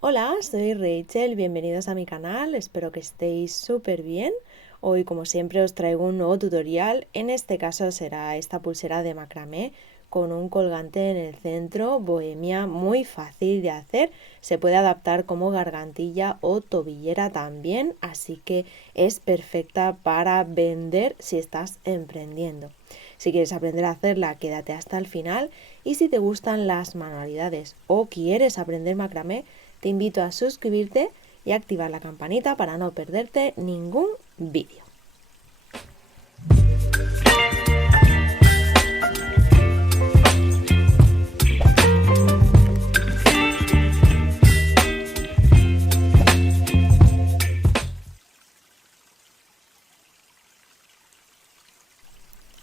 Hola, soy Rachel, bienvenidos a mi canal, espero que estéis súper bien. Hoy, como siempre, os traigo un nuevo tutorial. En este caso será esta pulsera de macramé con un colgante en el centro, bohemia, muy fácil de hacer. Se puede adaptar como gargantilla o tobillera también, así que es perfecta para vender si estás emprendiendo. Si quieres aprender a hacerla, quédate hasta el final, y si te gustan las manualidades o quieres aprender macramé, te invito a suscribirte y activar la campanita para no perderte ningún vídeo.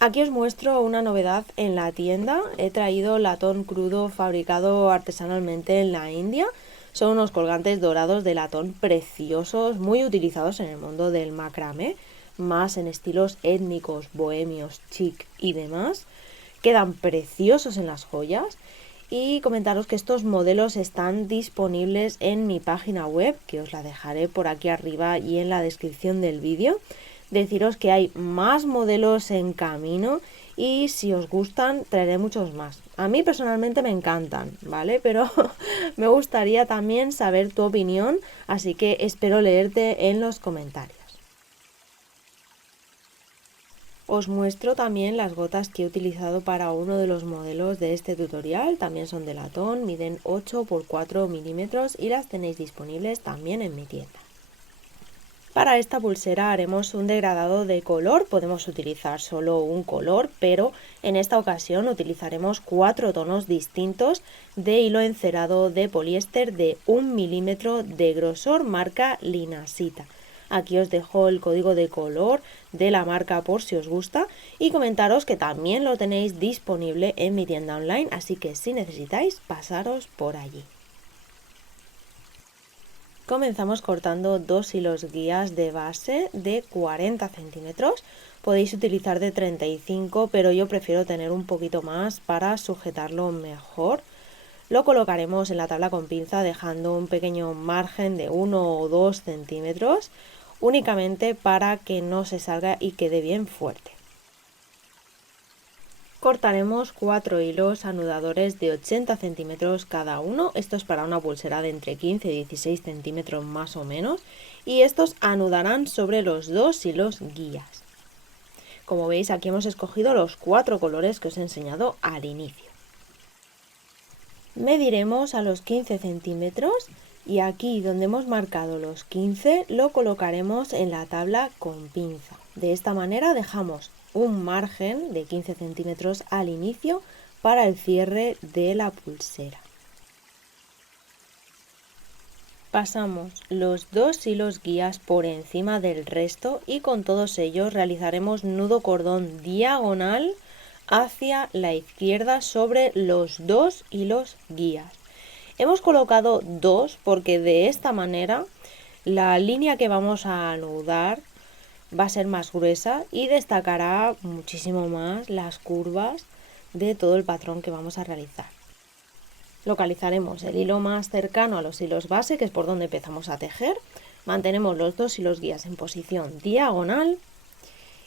Aquí os muestro una novedad en la tienda. He traído latón crudo fabricado artesanalmente en la India. Son unos colgantes dorados de latón preciosos, muy utilizados en el mundo del macramé, más en estilos étnicos, bohemios, chic y demás. Quedan preciosos en las joyas. Y comentaros que estos modelos están disponibles en mi página web, que os la dejaré por aquí arriba y en la descripción del vídeo. Deciros que hay más modelos en camino y si os gustan traeré muchos más. A mí personalmente me encantan, ¿vale? Pero me gustaría también saber tu opinión, así que espero leerte en los comentarios. Os muestro también las gotas que he utilizado para uno de los modelos de este tutorial. También son de latón, miden 8 por 4 milímetros y las tenéis disponibles también en mi tienda. Para esta pulsera haremos un degradado de color. Podemos utilizar solo un color, pero en esta ocasión utilizaremos 4 tonos distintos de hilo encerado de poliéster de 1 milímetro de grosor, marca Linasita. Aquí os dejo el código de color de la marca por si os gusta, y comentaros que también lo tenéis disponible en mi tienda online, así que si necesitáis pasaros por allí. Comenzamos cortando 2 hilos guías de base de 40 centímetros. Podéis utilizar de 35, pero yo prefiero tener un poquito más para sujetarlo mejor. Lo colocaremos en la tabla con pinza dejando un pequeño margen de 1 o 2 centímetros, únicamente para que no se salga y quede bien fuerte. Cortaremos 4 hilos anudadores de 80 centímetros cada uno. Esto es para una pulsera de entre 15 y 16 centímetros más o menos. Y estos anudarán sobre los 2 hilos guías. Como veis, aquí hemos escogido los 4 colores que os he enseñado al inicio. Mediremos a los 15 centímetros y aquí donde hemos marcado los 15 lo colocaremos en la tabla con pinza. De esta manera dejamos un margen de 15 centímetros al inicio para el cierre de la pulsera. Pasamos los 2 hilos guías por encima del resto y con todos ellos realizaremos nudo cordón diagonal hacia la izquierda sobre los 2 hilos guías. Hemos colocado 2 porque de esta manera la línea que vamos a anudar va a ser más gruesa y destacará muchísimo más las curvas de todo el patrón que vamos a realizar. Localizaremos el hilo más cercano a los hilos base, que es por donde empezamos a tejer. Mantenemos los 2 hilos guías en posición diagonal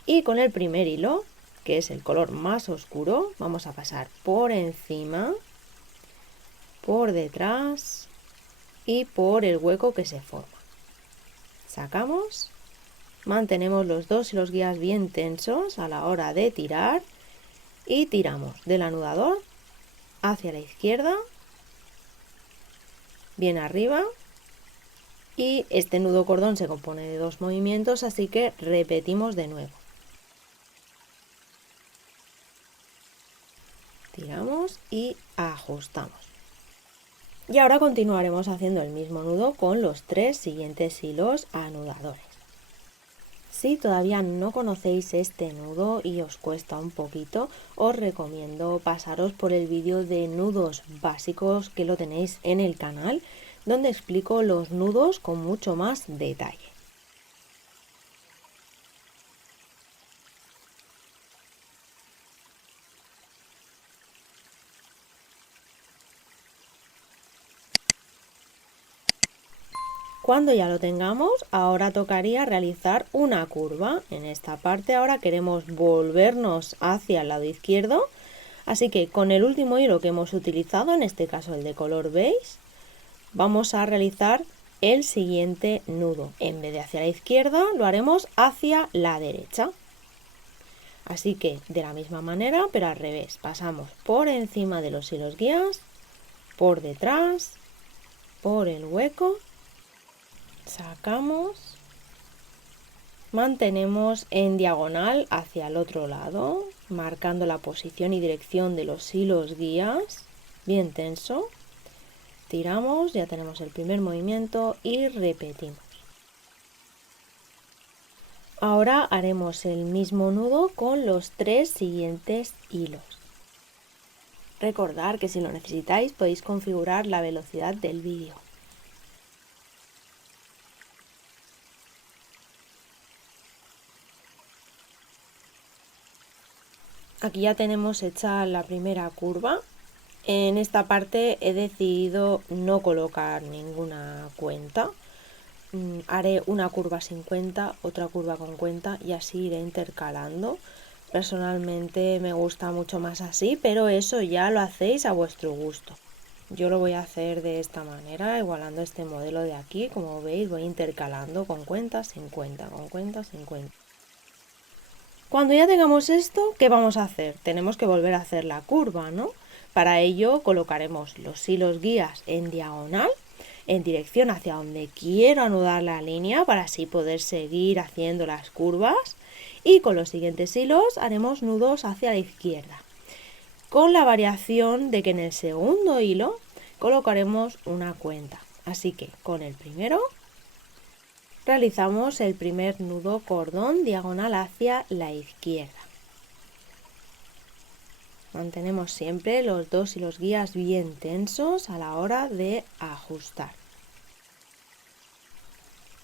y con el primer hilo, que es el color más oscuro, vamos a pasar por encima, por detrás y por el hueco que se forma. Sacamos, mantenemos los 2 hilos guías bien tensos a la hora de tirar y tiramos del anudador hacia la izquierda, bien arriba, y este nudo cordón se compone de 2 movimientos, así que repetimos de nuevo. Tiramos y ajustamos. Y ahora continuaremos haciendo el mismo nudo con los 3 siguientes hilos anudadores. Si todavía no conocéis este nudo y os cuesta un poquito, os recomiendo pasaros por el vídeo de nudos básicos que lo tenéis en el canal, donde explico los nudos con mucho más detalle. Cuando ya lo tengamos, ahora tocaría realizar una curva. En esta parte ahora queremos volvernos hacia el lado izquierdo, así que con el último hilo que hemos utilizado, en este caso el de color beige, vamos a realizar el siguiente nudo. En vez de hacia la izquierda, lo haremos hacia la derecha. Así que de la misma manera, pero al revés, pasamos por encima de los hilos guías, por detrás, por el hueco, sacamos, mantenemos en diagonal hacia el otro lado, marcando la posición y dirección de los hilos guías, bien tenso, tiramos, ya tenemos el primer movimiento y repetimos. Ahora haremos el mismo nudo con los 3 siguientes hilos. Recordad que si lo necesitáis podéis configurar la velocidad del vídeo. Aquí ya tenemos hecha la primera curva. En esta parte he decidido no colocar ninguna cuenta. Haré una curva sin cuenta, otra curva con cuenta y así iré intercalando. Personalmente me gusta mucho más así, pero eso ya lo hacéis a vuestro gusto. Yo lo voy a hacer de esta manera, igualando este modelo de aquí. Como veis, voy intercalando con cuenta, sin cuenta, con cuenta, sin cuenta. Cuando ya tengamos esto, ¿qué vamos a hacer? Tenemos que volver a hacer la curva, ¿no? Para ello colocaremos los hilos guías en diagonal, en dirección hacia donde quiero anudar la línea, para así poder seguir haciendo las curvas. Y con los siguientes hilos haremos nudos hacia la izquierda, con la variación de que en el segundo hilo colocaremos una cuenta. Así que con el primero realizamos el primer nudo cordón diagonal hacia la izquierda. Mantenemos siempre los dos hilos guías bien tensos a la hora de ajustar.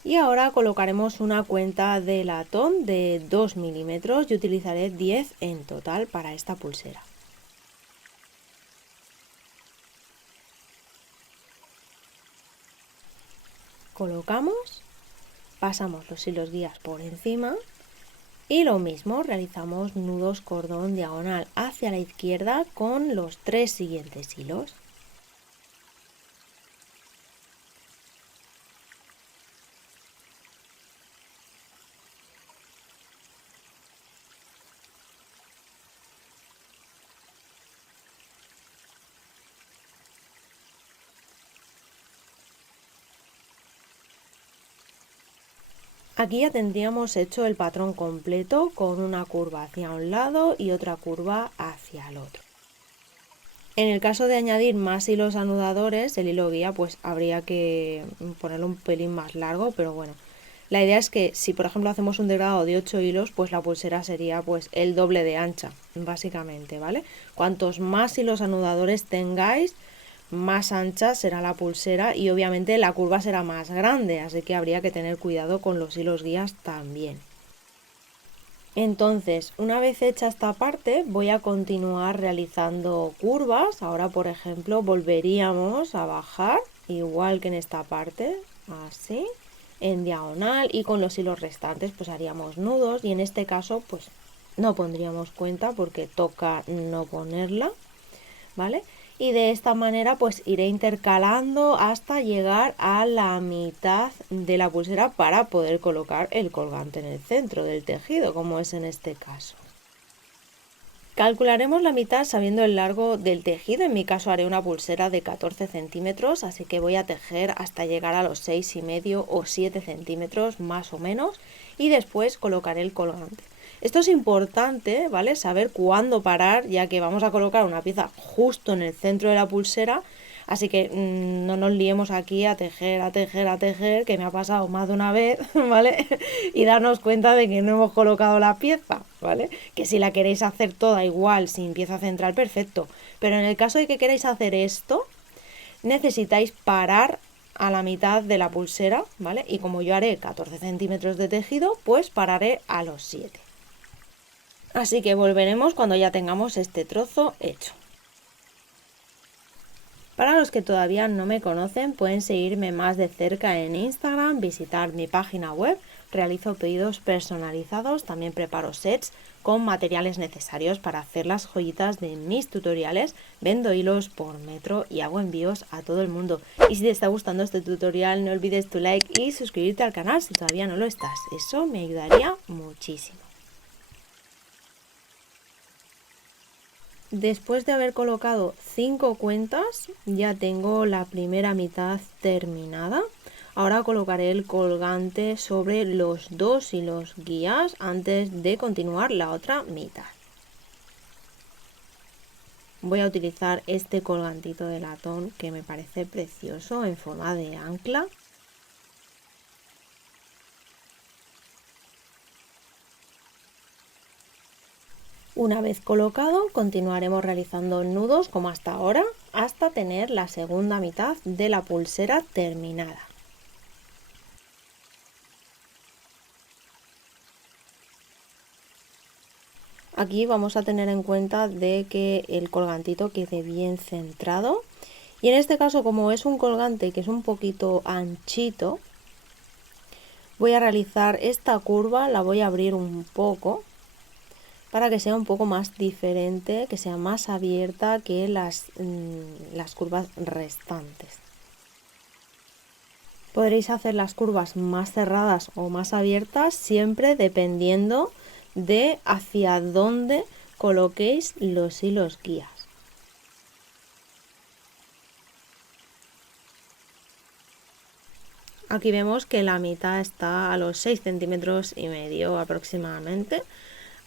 Y ahora colocaremos una cuenta de latón de 2 milímetros y utilizaré 10 en total para esta pulsera. Colocamos, pasamos los hilos guías por encima y lo mismo, realizamos nudos cordón diagonal hacia la izquierda con los 3 siguientes hilos. Aquí ya tendríamos hecho el patrón completo con una curva hacia un lado y otra curva hacia el otro. En el caso de añadir más hilos anudadores, el hilo guía pues habría que ponerlo un pelín más largo, pero bueno. La idea es que si por ejemplo hacemos un degradado de 8 hilos, pues la pulsera sería pues el doble de ancha, básicamente, ¿vale? Cuantos más hilos anudadores tengáis, más ancha será la pulsera y obviamente la curva será más grande, así que habría que tener cuidado con los hilos guías también. Entonces, una vez hecha esta parte, voy a continuar realizando curvas. Ahora, por ejemplo, volveríamos a bajar, igual que en esta parte, así, en diagonal, y con los hilos restantes pues haríamos nudos, y en este caso pues no pondríamos cuenta porque toca no ponerla, ¿vale? Y de esta manera pues iré intercalando hasta llegar a la mitad de la pulsera para poder colocar el colgante en el centro del tejido, como es en este caso. Calcularemos la mitad sabiendo el largo del tejido. En mi caso haré una pulsera de 14 centímetros, así que voy a tejer hasta llegar a los 6,5 o 7 centímetros más o menos, y después colocaré el colgante. Esto es importante, ¿vale? Saber cuándo parar, ya que vamos a colocar una pieza justo en el centro de la pulsera, así que no nos liemos aquí a tejer, que me ha pasado más de una vez, ¿vale? Y darnos cuenta de que no hemos colocado la pieza, ¿vale? Que si la queréis hacer toda igual, sin pieza central, perfecto. Pero en el caso de que queráis hacer esto, necesitáis parar a la mitad de la pulsera, ¿vale? Y como yo haré 14 centímetros de tejido, pues pararé a los 7. Así que volveremos cuando ya tengamos este trozo hecho. Para los que todavía no me conocen, pueden seguirme más de cerca en Instagram, visitar mi página web, realizo pedidos personalizados, también preparo sets con materiales necesarios para hacer las joyitas de mis tutoriales, vendo hilos por metro y hago envíos a todo el mundo. Y si te está gustando este tutorial, no olvides tu like y suscribirte al canal si todavía no lo estás, eso me ayudaría muchísimo. Después de haber colocado 5 cuentas, ya tengo la primera mitad terminada. Ahora colocaré el colgante sobre los 2 hilos guías antes de continuar la otra mitad. Voy a utilizar este colgantito de latón que me parece precioso en forma de ancla. Una vez colocado, continuaremos realizando nudos como hasta ahora, hasta tener la segunda mitad de la pulsera terminada. Aquí vamos a tener en cuenta de que el colgantito quede bien centrado. Y en este caso, como es un colgante que es un poquito anchito, voy a realizar esta curva, la voy a abrir un poco para que sea un poco más diferente, que sea más abierta que las curvas restantes. Podréis hacer las curvas más cerradas o más abiertas, siempre dependiendo de hacia dónde coloquéis los hilos guías. Aquí vemos que la mitad está a los 6,5 centímetros aproximadamente.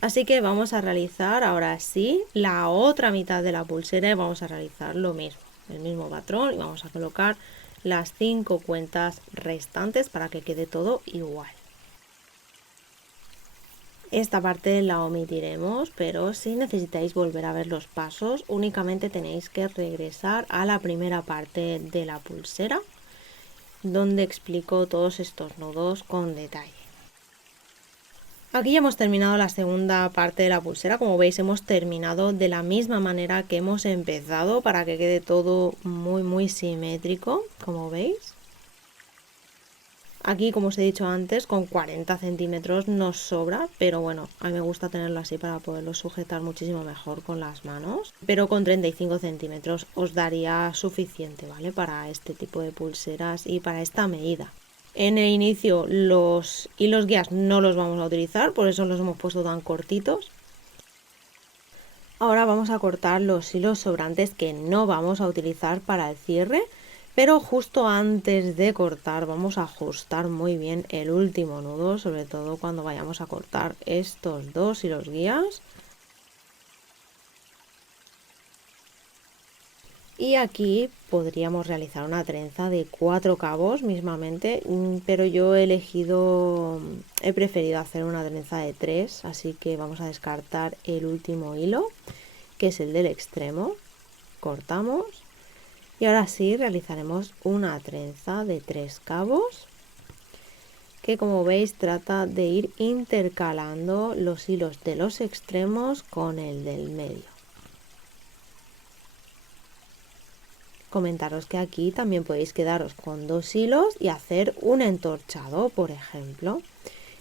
Así que vamos a realizar ahora sí la otra mitad de la pulsera y vamos a realizar lo mismo, el mismo patrón, y vamos a colocar las 5 cuentas restantes para que quede todo igual. Esta parte la omitiremos, pero si necesitáis volver a ver los pasos, únicamente tenéis que regresar a la primera parte de la pulsera, donde explico todos estos nudos con detalle. Aquí ya hemos terminado la segunda parte de la pulsera. Como veis, hemos terminado de la misma manera que hemos empezado para que quede todo muy simétrico, como veis. Aquí, como os he dicho antes, con 40 centímetros nos sobra, pero bueno, a mí me gusta tenerlo así para poderlo sujetar muchísimo mejor con las manos. Pero con 35 centímetros os daría suficiente, ¿vale? Para este tipo de pulseras y para esta medida. En el inicio los hilos guías no los vamos a utilizar, por eso los hemos puesto tan cortitos. Ahora vamos a cortar los hilos sobrantes que no vamos a utilizar para el cierre, pero justo antes de cortar vamos a ajustar muy bien el último nudo, sobre todo cuando vayamos a cortar estos 2 hilos guías. Y aquí podríamos realizar una trenza de 4 cabos mismamente, pero yo he preferido hacer una trenza de 3, así que vamos a descartar el último hilo, que es el del extremo. Cortamos y ahora sí realizaremos una trenza de 3 cabos, que como veis trata de ir intercalando los hilos de los extremos con el del medio. Comentaros que aquí también podéis quedaros con 2 hilos y hacer un entorchado, por ejemplo,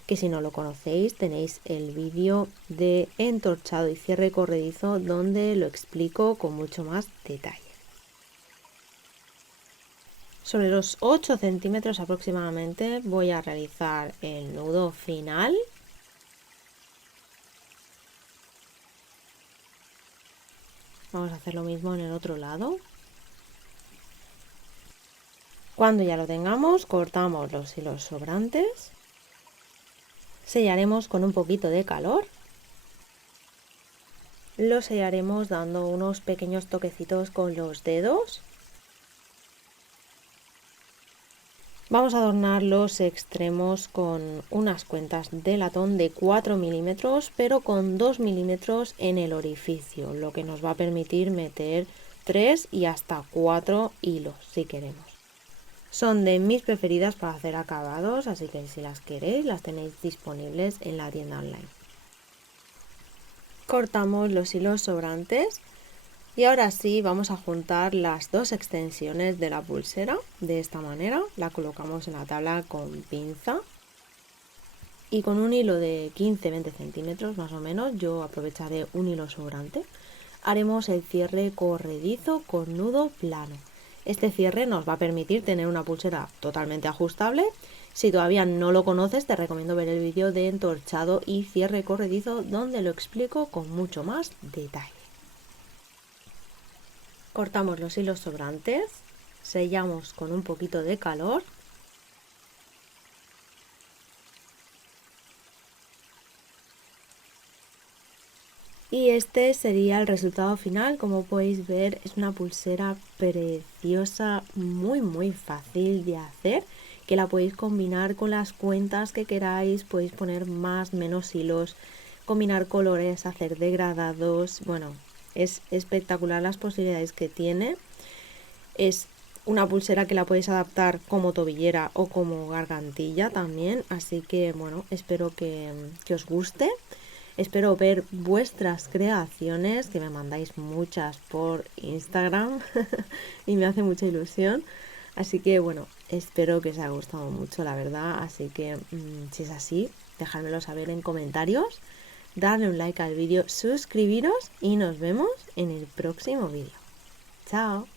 que si no lo conocéis tenéis el vídeo de entorchado y cierre corredizo donde lo explico con mucho más detalle. Sobre los 8 centímetros aproximadamente voy a realizar el nudo final. Vamos a hacer lo mismo en el otro lado. Cuando ya lo tengamos, cortamos los hilos sobrantes, sellaremos con un poquito de calor, lo sellaremos dando unos pequeños toquecitos con los dedos. Vamos a adornar los extremos con unas cuentas de latón de 4 milímetros, pero con 2 milímetros en el orificio, lo que nos va a permitir meter 3 y hasta 4 hilos si queremos. Son de mis preferidas para hacer acabados, así que si las queréis las tenéis disponibles en la tienda online. Cortamos los hilos sobrantes. Y ahora sí, vamos a juntar las dos extensiones de la pulsera de esta manera. La colocamos en la tabla con pinza y con un hilo de 15-20 centímetros más o menos, yo aprovecharé un hilo sobrante, haremos el cierre corredizo con nudo plano. Este cierre nos va a permitir tener una pulsera totalmente ajustable. Si todavía no lo conoces, te recomiendo ver el vídeo de entorchado y cierre corredizo donde lo explico con mucho más detalle. Cortamos los hilos sobrantes, sellamos con un poquito de calor y este sería el resultado final. Como podéis ver, es una pulsera preciosa, muy fácil de hacer, que la podéis combinar con las cuentas que queráis, podéis poner más, menos hilos, combinar colores, hacer degradados. Bueno, es espectacular las posibilidades que tiene. Es una pulsera que la podéis adaptar como tobillera o como gargantilla también, así que bueno, espero que os guste. Espero ver vuestras creaciones, que me mandáis muchas por Instagram y me hace mucha ilusión. Así que bueno, espero que os haya gustado mucho, la verdad. Así que si es así, dejádmelo saber en comentarios, darle un like al vídeo, suscribiros y nos vemos en el próximo vídeo. Chao.